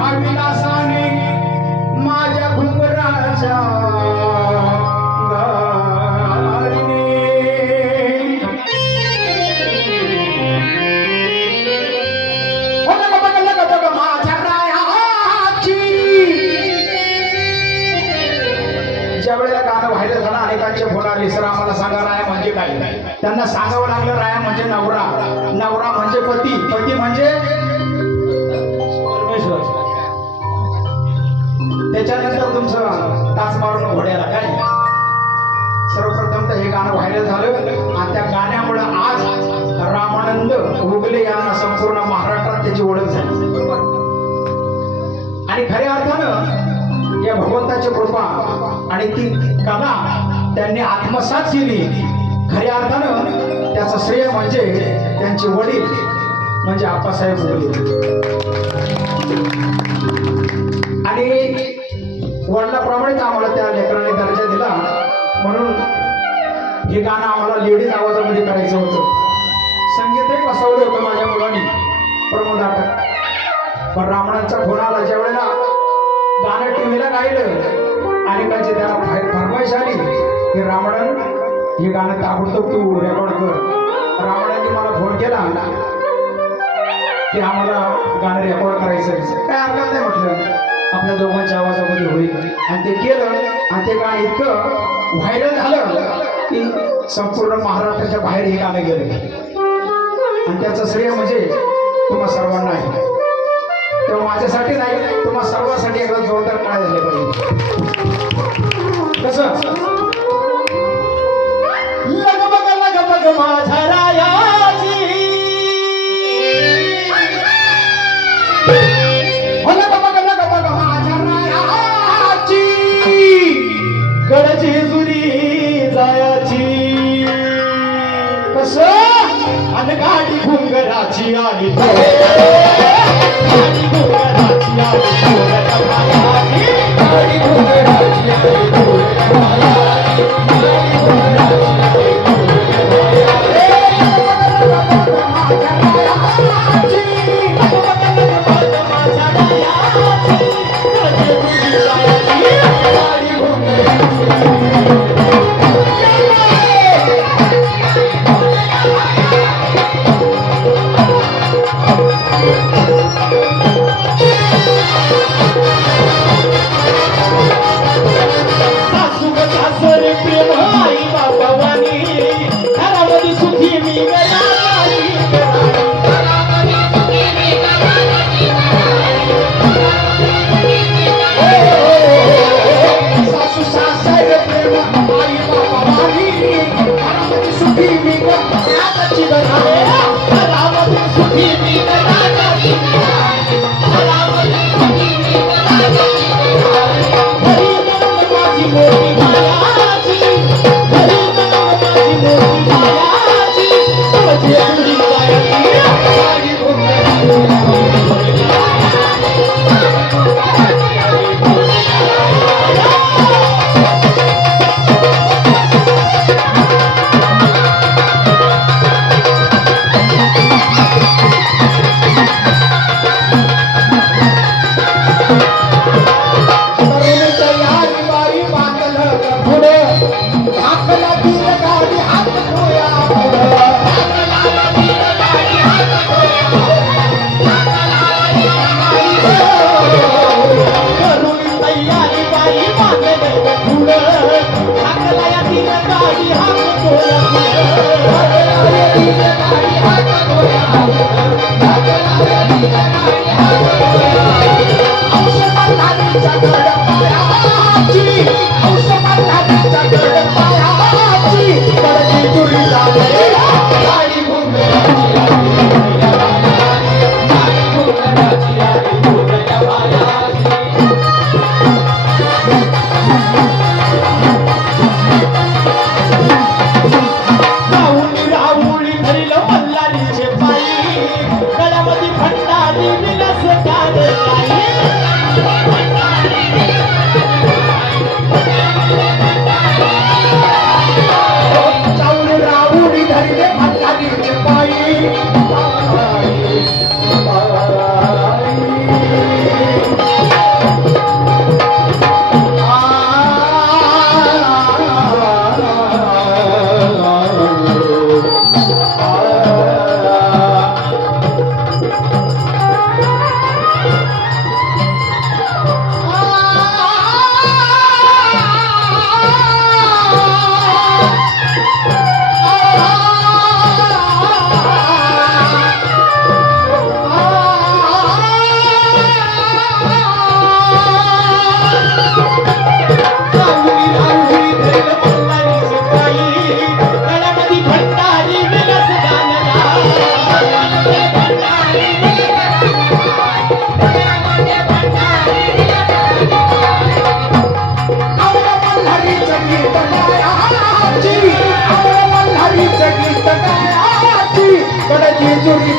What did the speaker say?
ह्या माझ्या घुंगराच्या ना बघ, बघ, बघ, बघ, माझ्या ज्या वेळेला गाणं व्हायरल झालं अनेकांचे फोन आले सर आम्हाला सांगा राया म्हणजे काय? त्यांना सांगावं लागलं राया म्हणजे नवरा. नवरा म्हणजे पती पती म्हणजे संपूर्ण महाराष्ट्रात त्याची ओळख झाली. आणि खऱ्या अर्थानं या भगवंताची कृपा आणि ती कला त्यांनी आत्मसात केली. खऱ्या अर्थानं त्याचं श्रेय म्हणजे त्यांचे वडील म्हणजे आप्पासाहेब आणि वडिलाप्रमाणेच आम्हाला त्या लेकराने दर्जा दिला. म्हणून हे गाणं आम्हाला लेडीज आवाजामध्ये करायचं होतं. पण फोन आला ज्या वेळेला गाणं टीव्हीला गायलं अनेकांची त्याला फरमाईश आली. की रामडन हे गाणं ताबडतोब तू रेकॉर्ड कर. रामडांनी मला फोन केला. की आम्हाला गाणं रेकॉर्ड करायचं काय हरकत नाही म्हटलं. आपल्या दोघांच्या आवाजामध्ये होईल. आणि ते केलं आणि ते गाणं इतकं व्हायरल झालं की संपूर्ण महाराष्ट्राच्या बाहेर हे गाणं गेलं. आणि त्याचं श्रेय म्हणजे तुम्हा सर्वांना आहे. तेव्हा माझ्यासाठी नाही तुम्हा सर्वांसाठी एकदा जोरदार काय झाले पाहिजे. कसं? लग बग लग रायाची. हो, रायाची. गडची जुरी जायाची. कसं? आणि गाडी घुंगराची आली गीत गायाची आपल्या मल्हारीचं गीत गायाची गडजी जुरी